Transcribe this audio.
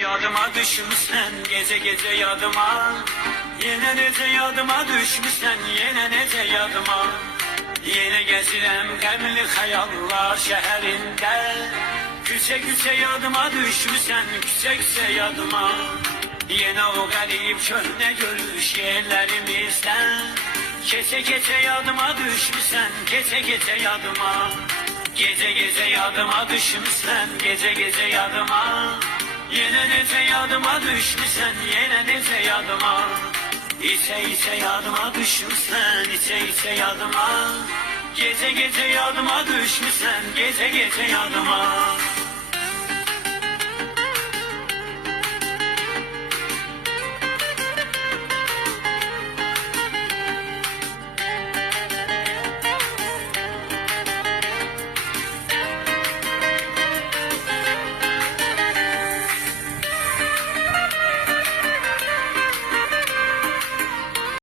yadıma düşmüşsen, gece gece yadıma. Yine nece yadıma düşmüşsen, yine nece yadıma. Yine gezirem qəmli xəyallar şəhərində. Küçə küçə yadıma düşmüşsən, küçə küçə yadıma. Yine o qərib köhnə görüş yerlərimizdən. Keçə keçə yadıma düşmüşsən, keçə keçə yadıma. Gece gece yadıma düşmüşsən, gece gece yadıma. Yine nece yadıma düşmüşsən, yine nece yadıma. İçe içe yadıma düşmüşsən, içe içe yadıma. Gece gece yadıma düşmüşsən, gece gece yadıma.